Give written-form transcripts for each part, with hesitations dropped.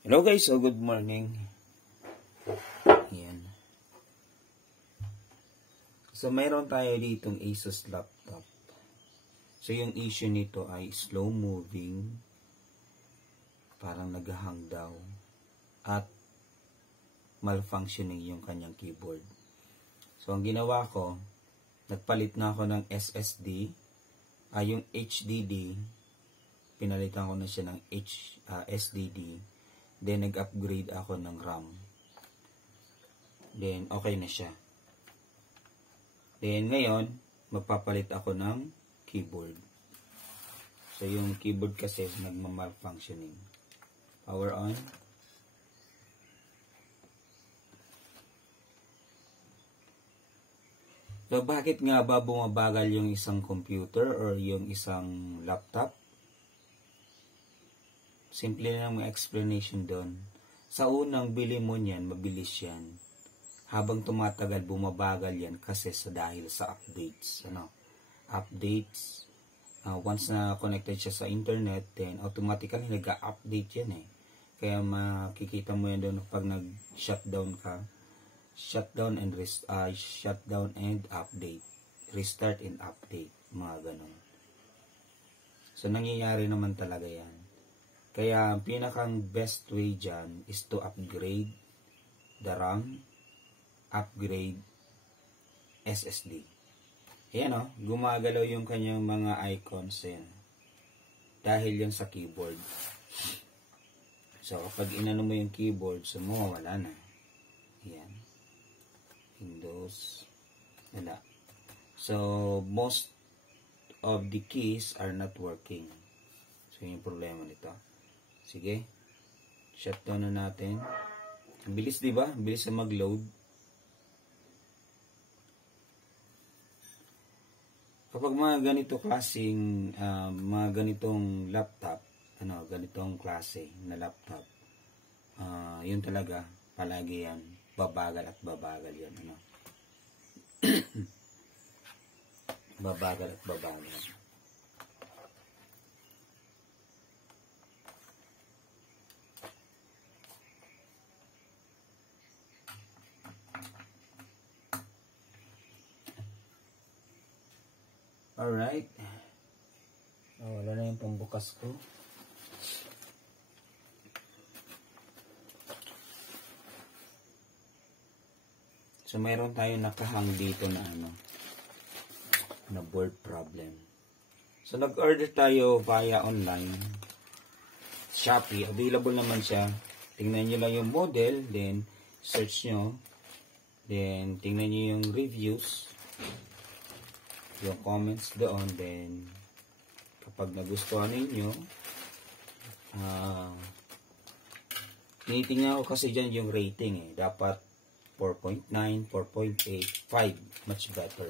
Hello guys, so good morning. Ayan. So mayroon tayo ditong Asus laptop. So yung issue nito ay slow moving, parang naghahang daw, at malfunctioning yung kanyang keyboard. So ang ginawa ko, nagpalit na ako ng SSD, yung HDD, pinalitan ko na siya ng SDD. Then, nag-upgrade ako ng RAM. Then, okay na siya. Then, ngayon, magpapalit ako ng keyboard. So, yung keyboard kasi nagma-malfunctioning. Power on. So, bakit nga ba bumabagal yung isang computer or yung isang laptop? Simple lang may explanation doon. Sa unang bili mo niyan, mabilis yan. Habang tumatagal, bumabagal yan kasi dahil sa updates. Updates. Once na connected siya sa internet, then automatically nag-update yan eh. Kaya makikita mo yan doon pag nag-shutdown ka. Shutdown and update. Restart and update. Mga ganun. So, nangyayari naman talaga yan. Kaya, pinakang best way dyan is to upgrade the RAM, upgrade SSD. Ayan o, gumagalaw yung kanyang mga icons yan. Dahil yan sa keyboard. So, pag inano mo yung keyboard, so mawawala na. Ayan. Windows. Wala. So, most of the keys are not working. So, yung problema nito. Sige. Shutdown na natin. Ang bilis, di ba? Ang bilis na mag-load. Kapag mga ganito klaseng, mga ganitong laptop, ganitong klase na laptop, yun talaga, palagi yan, babagal at babagal yan, babagal at babagal. Alright. Wala na yung pambukas ko. So, mayroon tayong nakahang dito na na board problem. So, nag-order tayo via online. Shopee. Available naman siya. Tingnan nyo lang yung model. Then, search nyo. Then, tingnan nyo yung reviews. Yung comments doon, then kapag nagustuhan ninyo, tinitingnan ko kasi dyan yung rating eh. Dapat 4.9, 4.8, 5, much better.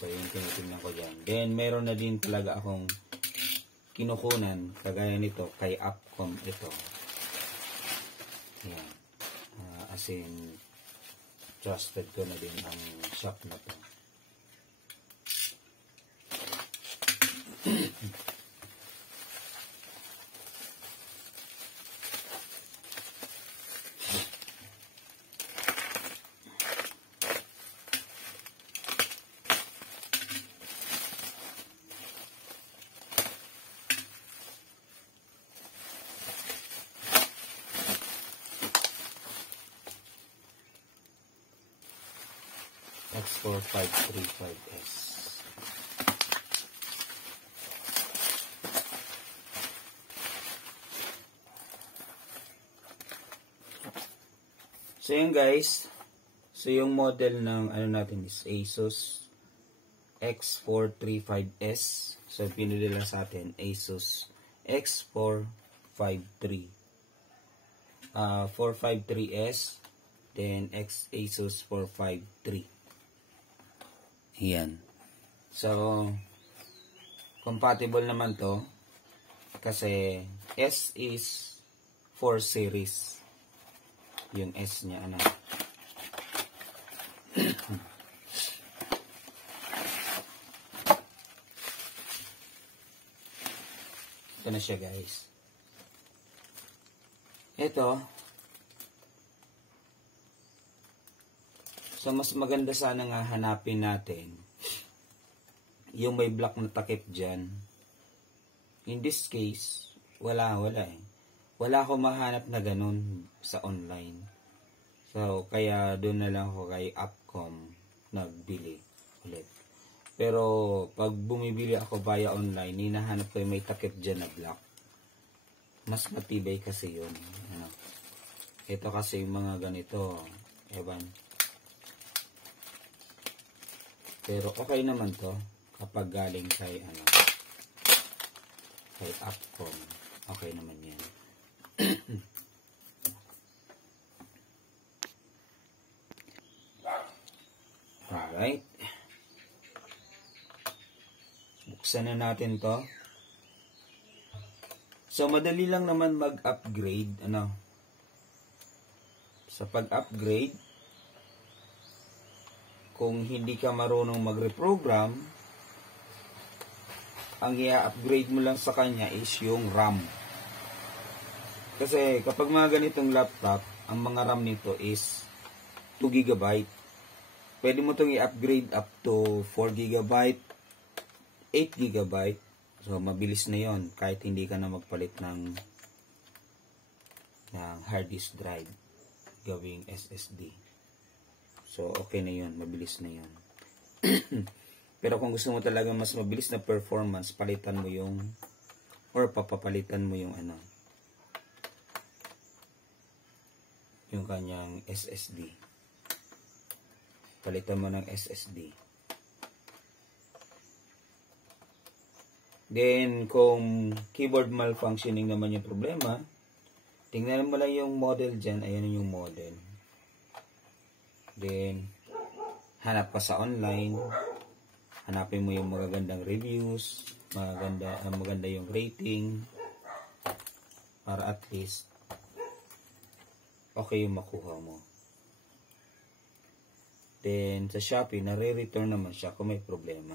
So yung tinitingnan ko dyan. Then meron na din talaga akong kinukunan, kagaya nito, kay Upcom ito. Yan. As in, trusted ko na din ang shop na to. X4535S. So yun guys, so yung model ng natin is Asus X435S. So pinili lang sa atin Asus X453 453S, then Asus 453. Ayan. So compatible naman to kasi S is 4 series. Yung S niya, Ito na siya guys. Ito, so mas maganda sana nga hanapin natin yung may black na takip dyan. In this case, wala eh. Wala akong mahanap na ganun sa online. So, kaya doon na lang ako kay Upcom nagbili ulit. Pero, pag bumibili ako via online, hinahanap ko yung may takip dyan na black. Mas matibay kasi yun. Ano? Ito kasi yung mga ganito. Ewan. Pero, okay naman to. Kapag galing kay, kay Upcom. Okay naman yan. Alright. Buksan na natin to. So, madali lang naman mag-upgrade. Sa pag-upgrade, kung hindi ka marunong mag-reprogram, ang i-upgrade mo lang sa kanya is yung RAM. Kasi kapag mga ganitong laptop, ang mga RAM nito is 2 GB. Pwede mo itong i-upgrade up to 4 GB, 8 GB. So, mabilis na yon kahit hindi ka na magpalit ng hard disk drive gawing SSD. So, okay na yon, mabilis na yon. Pero kung gusto mo talaga mas mabilis na performance, palitan mo yung, or papapalitan mo yung yung kanyang SSD. Palitan mo ng SSD. Then, kung keyboard malfunctioning naman yung problema, tingnan mo lang yung model dyan. Ayan yung model. Then, hanap ka sa online. Hanapin mo yung magagandang reviews. Maganda yung rating. Para at least, okay yung makuha mo. Then, sa Shopee, nare-return naman siya kung may problema.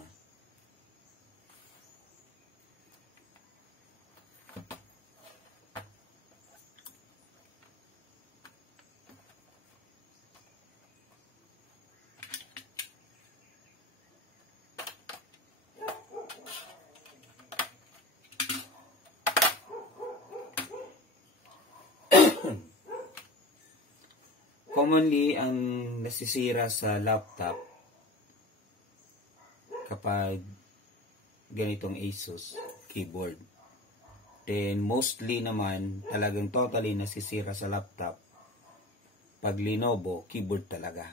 Commonly, ang nasisira sa laptop kapag ganitong Asus keyboard. Then, mostly naman, talagang totally nasisira sa laptop pag Lenovo, keyboard talaga.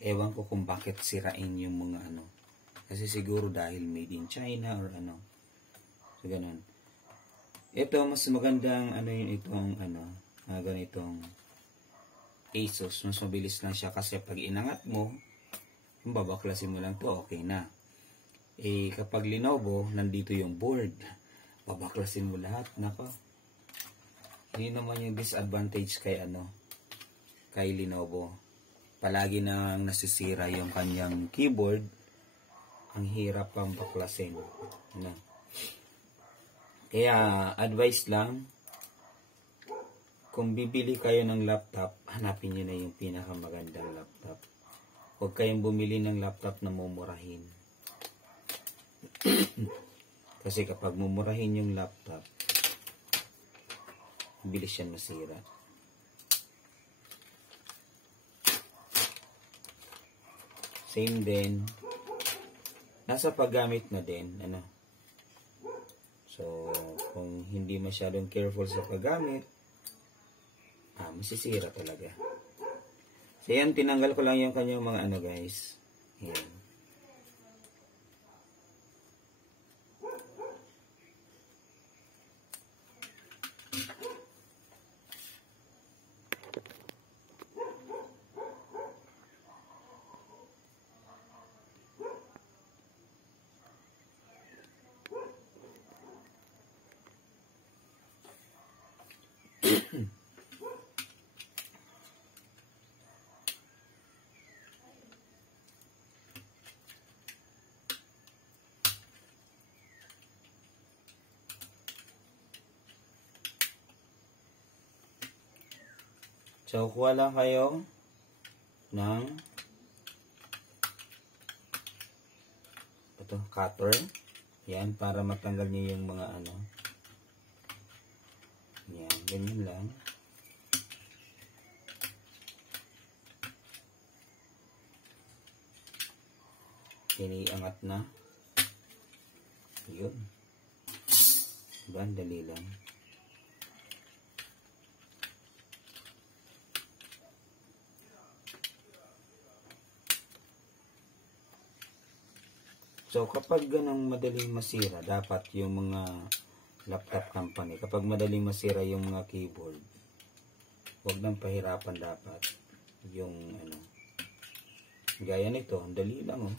Ewan ko kung bakit sirain yung mga Kasi siguro dahil made in China or So, ganun. Ito, mas magandang itong ganitong Asus, mas mabilis lang siya kasi pag inangat mo, yung babaklasin mo lang to, okay na. Kapag Lenovo, nandito yung board. Babaklasin mo lahat, nako. Yun naman yung disadvantage kay kay Lenovo. Palagi nang nasisira yung kanyang keyboard. Ang hirap pang baklasin. Kaya, advice lang, kung bibili kayo ng laptop, hanapin nyo na yung pinakamagandang laptop. Huwag kayong bumili ng laptop na mumurahin. Kasi kapag mumurahin yung laptop, bilis yan masira. Same din, nasa paggamit na din. So, kung hindi masyadong careful sa paggamit, masisira talaga. So, yan, tinanggal ko lang yung kanyang mga guys. Yan. So, kuha lang kayo ng ito, cutter. Yan, para matanggal niyo yung mga ano. Yan, ganyan lang. Iniangat na. Yun. Diba? Dali lang. So, kapag ganang madaling masira, dapat yung mga laptop company, kapag madaling masira yung mga keyboard, huwag nang pahirapan dapat. Yung ano, gaya nito, dali lang oh.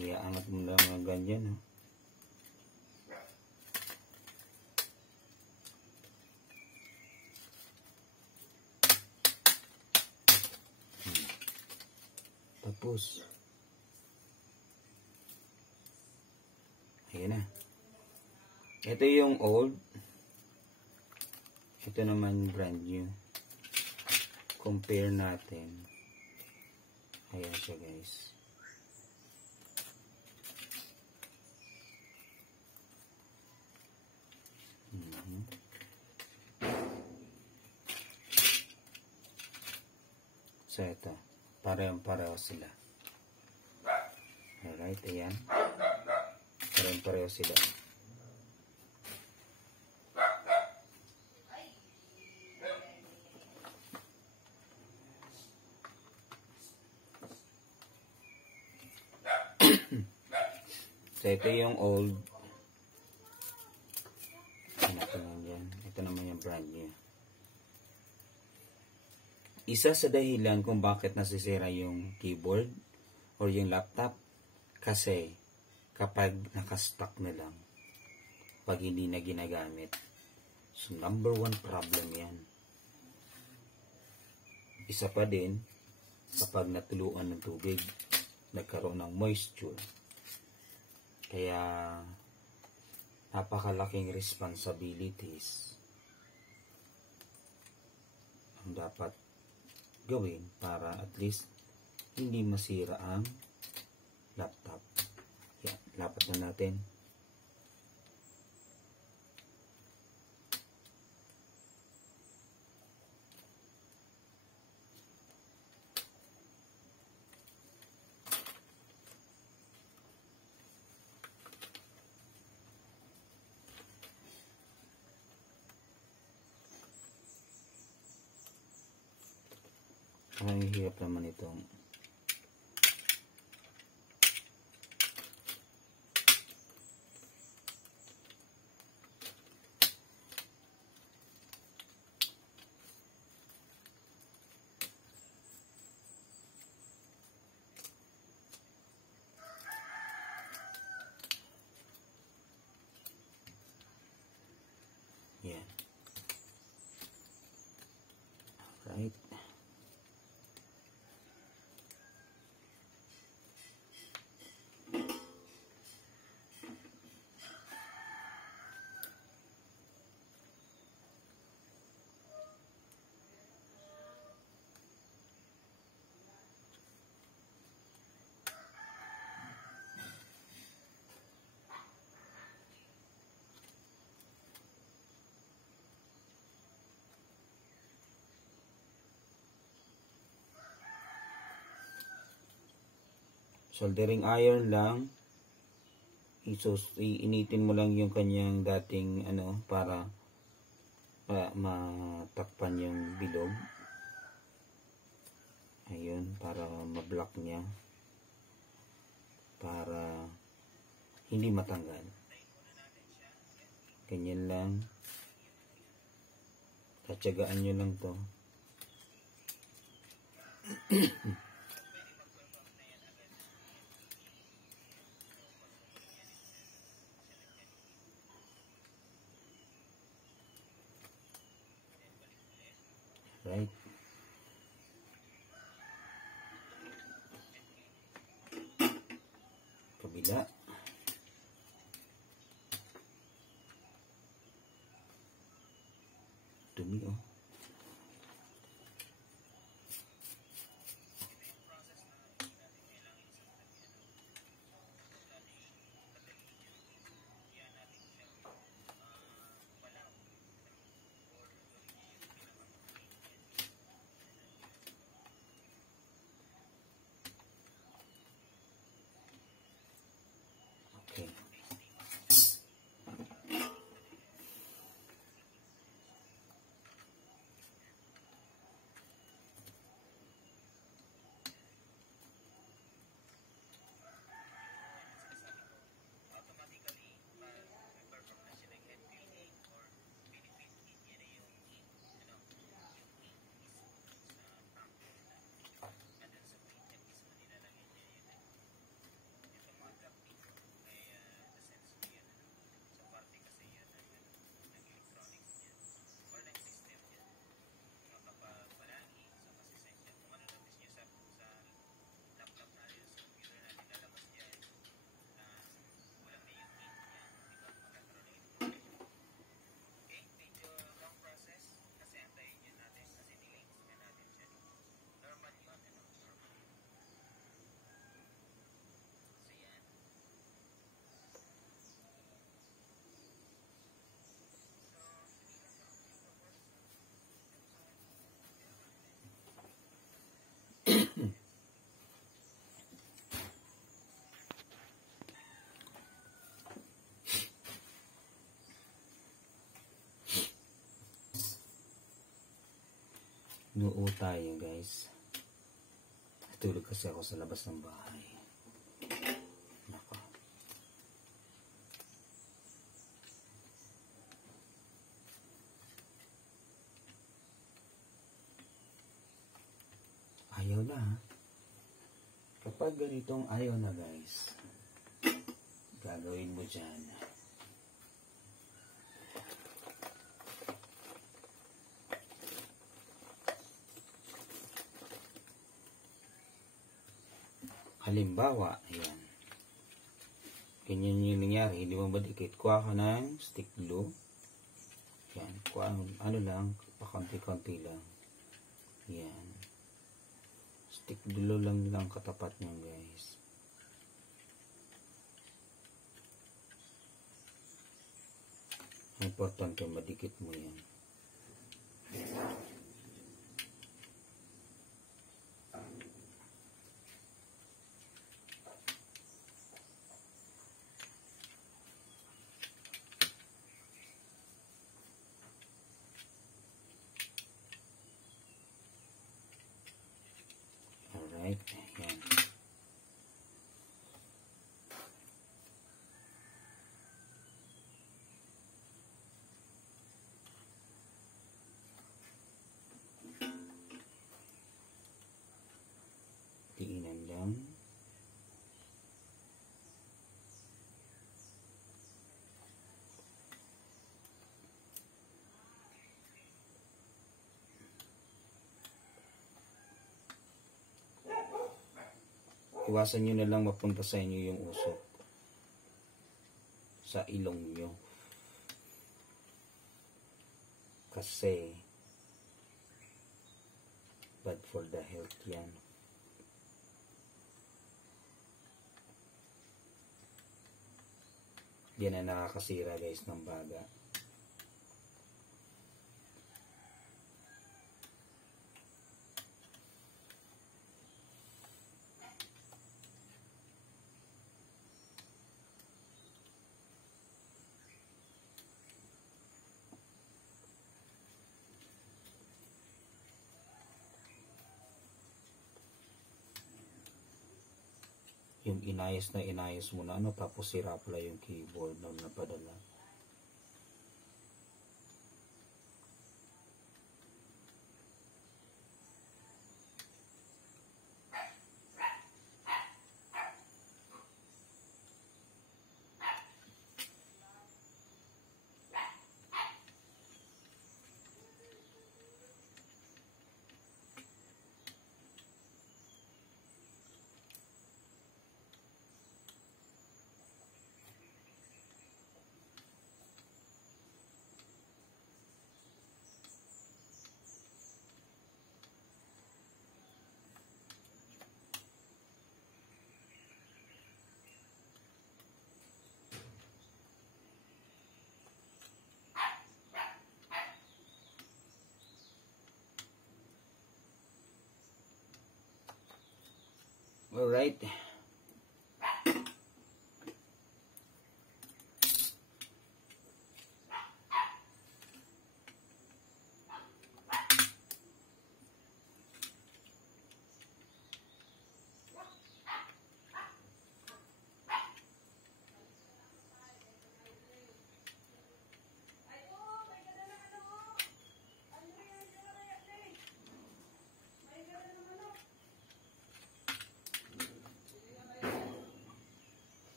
Iaangat mo lang mga ganyan oh. Tapos, ayan na. Ito yung old. Ito naman brand new. Compare natin. Ayan siya guys. So ito. Parehong-pareho sila. Alright, ayan. Parehong-pareho sila. So ito yung old. Ito naman yung brand new. Isa sa dahilan kung bakit nasisira yung keyboard or yung laptop kasi kapag nakastock na lang pag hindi na ginagamit. So number one problem yan. Isa pa din kapag natuluan ng tubig, nagkaroon ng moisture. Kaya napakalaking responsibilities ang dapat gawin para at least hindi masira ang laptop. Yan, lapat na natin. Ang hirap naman itong yan. Right. Soldering iron lang. Iinitin mo lang yung kanyang dating ano para matakpan yung bilog. Ayun, para ma-block niya. Para hindi matanggal. Ganyan lang. Tatsagaan nyo lang to. Right. kabila. Dumi oh. Okay. Noo tayo guys. Tulog kasi ako sa labas ng bahay. Nako. Ayaw na ha. Kapag ganitong ayaw na guys, gagawin mo dyan. Halimbawa, ayan. Ganyan yung nangyari. Hindi mo madikit. Kuha ka ng stick glue. Ayan. Kuha, ano lang, pakunti-kunti lang. Ayan. Stick glue lang katapat nyo guys. Importante madikit mo yan. Alright, ayan. Tingnan lang. Iwasan nyo na lang mapunta sa inyo yung usok sa ilong nyo. Kasi bad for the health yan. Yan na nakakasira guys ng baga. Yung inayos mo na ano, tapos sira pala yung keyboard na napadala. Alright.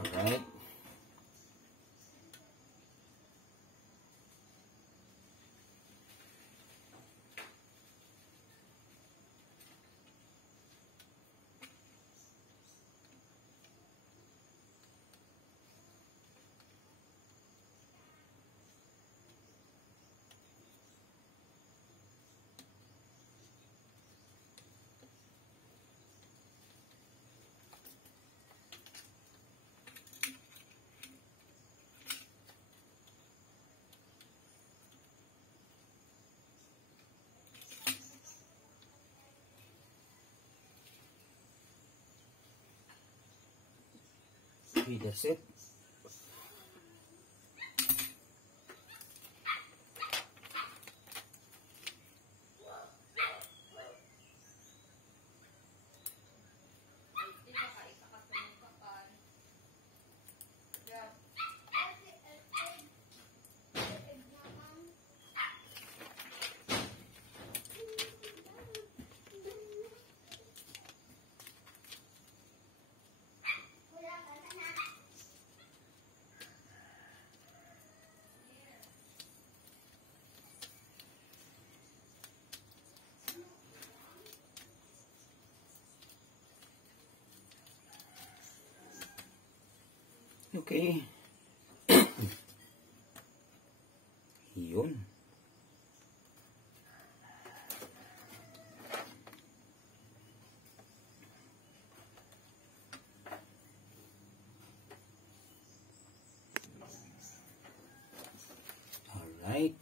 Alright. Okay, that's it. Okay. Yun. Alright.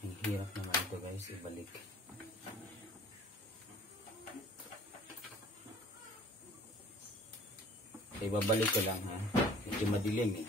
Ang hirap naman ito guys, ibalik. Okay, babalik ko lang ha. Medyo madilim eh.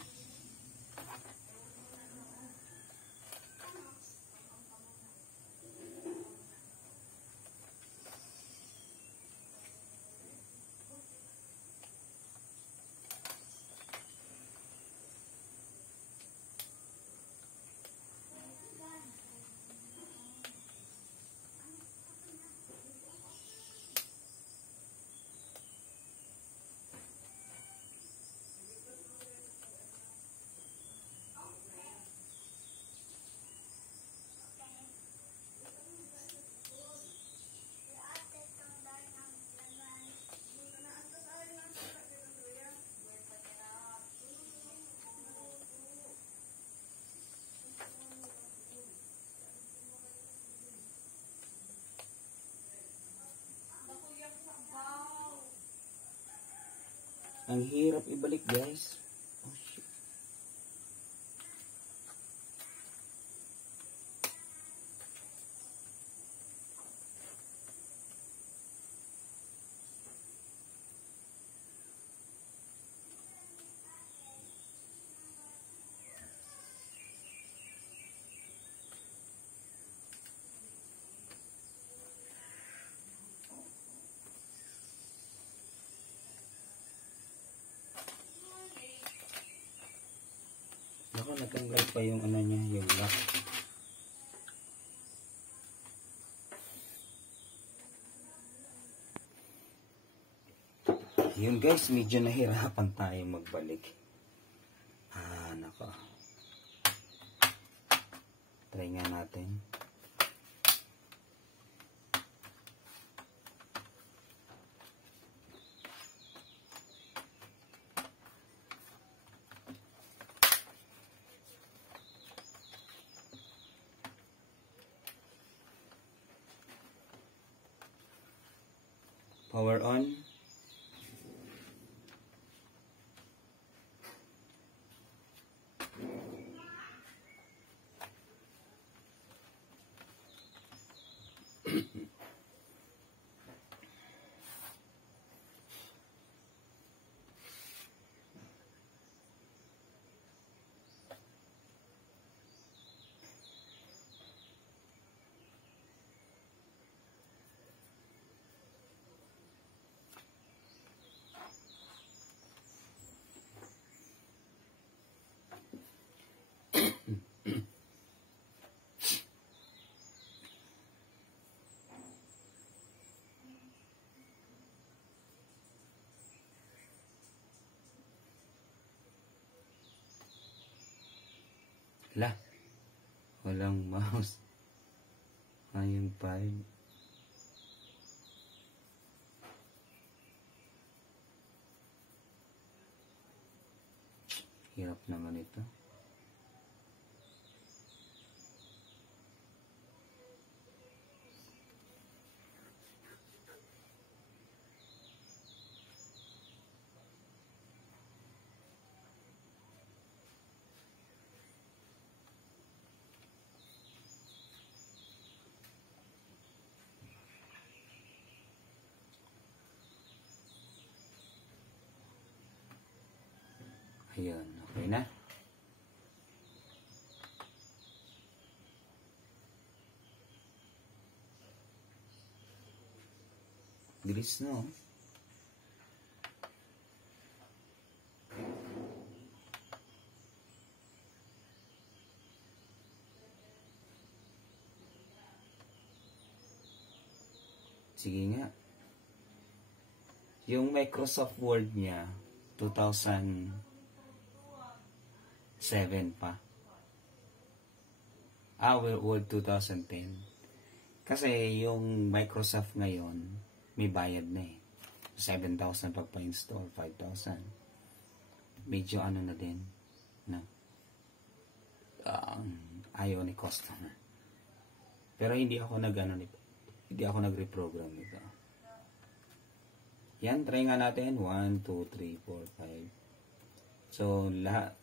Ang hirap ibalik guys. Oh, shit. Ako natanggal pa yung ano niya, yung lock. Yun guys, medyo nahirapan tayo magbalik. Nako. Try nga natin. Power on. Lah, walang mouse. Ayun pa. Hirap naman ito. Ayun, okay na. Bilis no. Sige nga. Yung Microsoft Word niya 2007 pa. Word 2010. Kasi yung Microsoft ngayon, may bayad na eh. 7,000 pag pa-install, 5,000. Medyo ano na din. Na, ayaw ni customer. Pero hindi ako hindi ako nag-reprogram nito. Yan, try nga natin. 1, 2, 3, 4, 5. So, lahat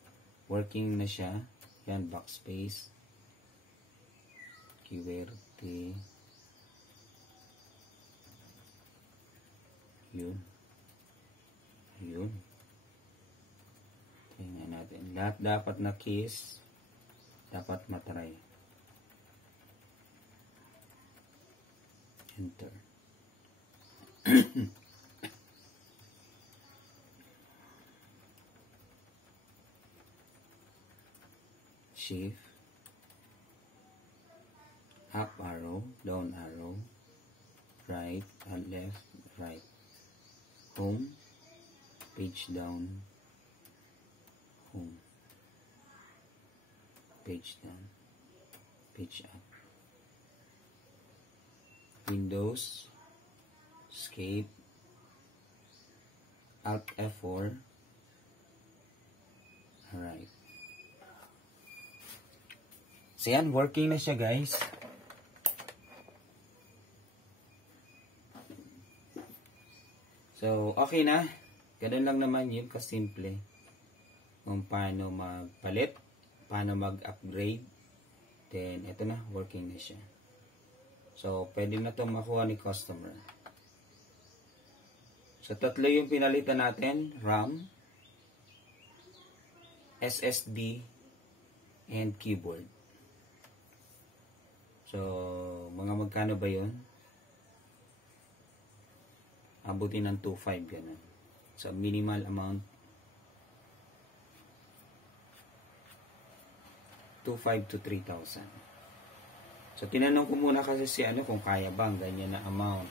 working na siya. Yan, backspace. QWERTY. Yun. Yun. Tingnan natin. Lahat dapat na keys. Dapat matry. Enter. Shift. Up arrow. Down arrow. Right and left. Right. Home. Page down. Home. Page down. Page up. Windows. Escape. Alt F4. Alright. So yan, working na siya guys. So, okay na. Ganun lang naman yun kasimple. Kung paano magpalit, paano mag-upgrade. Then, ito na, working na siya. So, pwede na itong makuha ni customer. So, tatlo yung pinalitan natin. RAM, SSD, and keyboard. So, mga magkano ba yun? Abutin ng 2.5 yan. So, minimal amount 2.5 to 3,000. So, tinanong ko muna kasi si kung kaya bang ganyan na amount.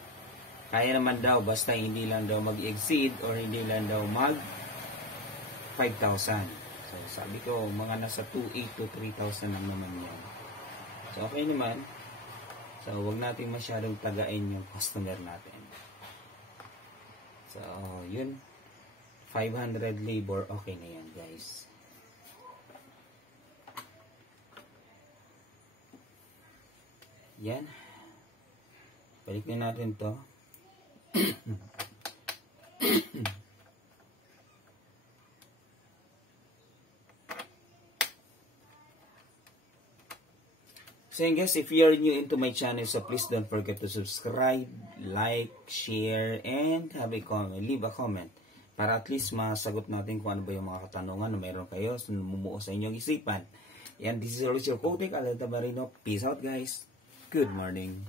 Kaya naman daw, basta hindi lang daw mag-exceed or hindi lang daw mag 5,000. So, sabi ko, mga nasa 2,800 to 3,000 lang naman yan. So, okay naman. So, wag natin masyadong tagain yung customer natin. So, yun. 500 labor, okay na yan, guys. Yan. Balik na natin to. So yun guys, if you're new into my channel, so please don't forget to subscribe, like, share, and have a comment, leave a comment. Para at least masagot natin kung ano ba yung mga katanungan na meron kayo so namumuo sa inyong isipan. Yan, this is always your Kotek Alanta Marino. Peace out guys. Good morning.